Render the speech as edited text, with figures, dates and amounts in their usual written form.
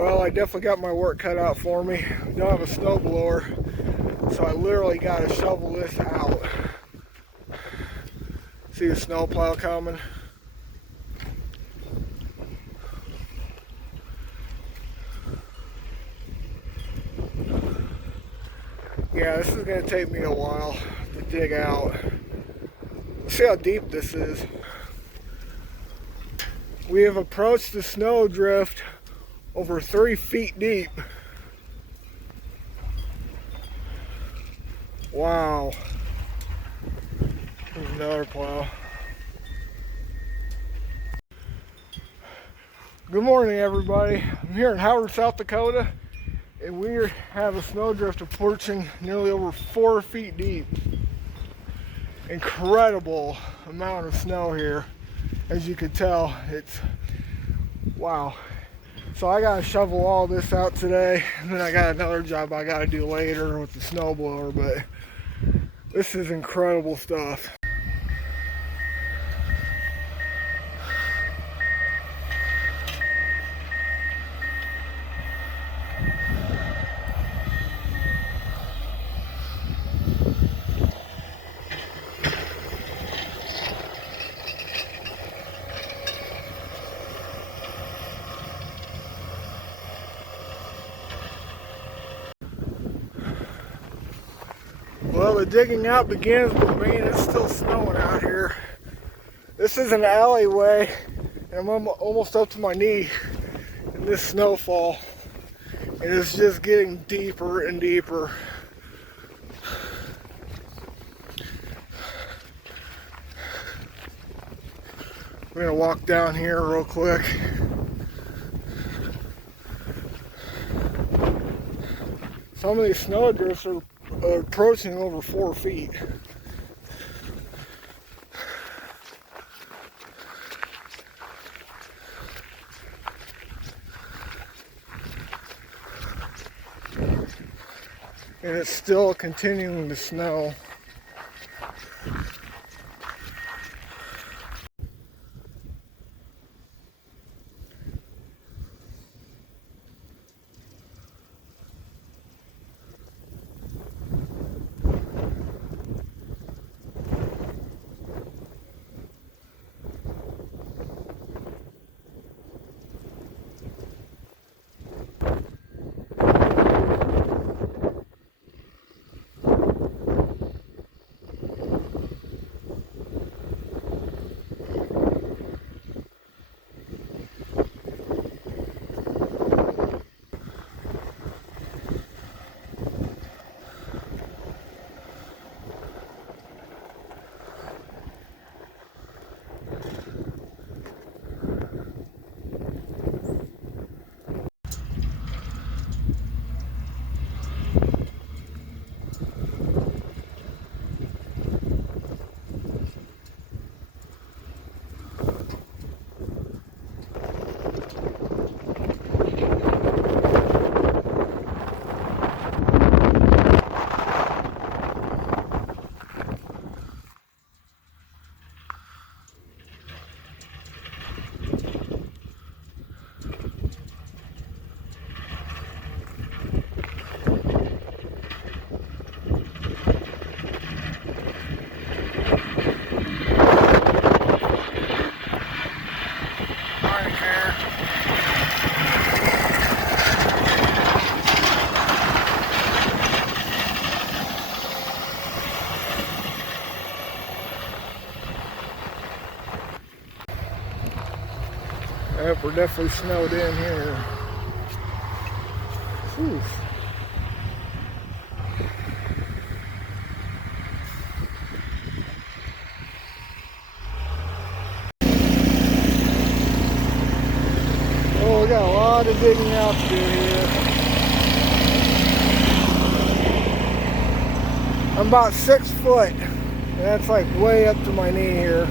Well, I definitely got my work cut out for me. I don't have a snow blower, so I literally got to shovel this out. See the snow plow coming? Yeah, this is going to take me a while to dig out. See how deep this is. We have approached the snow drift over 3 feet deep. Wow. There's another plow. Good morning, everybody. I'm here in Howard, South Dakota, and we have a snowdrift approaching nearly over 4 feet deep. Incredible amount of snow here. As you can tell, it's wow. So I gotta shovel all this out today, and then I got another job I gotta do later with the snowblower, but this is incredible stuff. Well, the digging out begins, but man, it's still snowing out here. This is an alleyway, and I'm almost up to my knee in this snowfall. And it's just getting deeper and deeper. We're gonna walk down here real quick. Some of these snowdrifts are approaching over 4 feet. And it's still continuing to snow. Yep, we're definitely snowed in here. Whew. Oh, we got a lot of digging out to do here. I'm about 6 foot, and that's like way up to my knee here.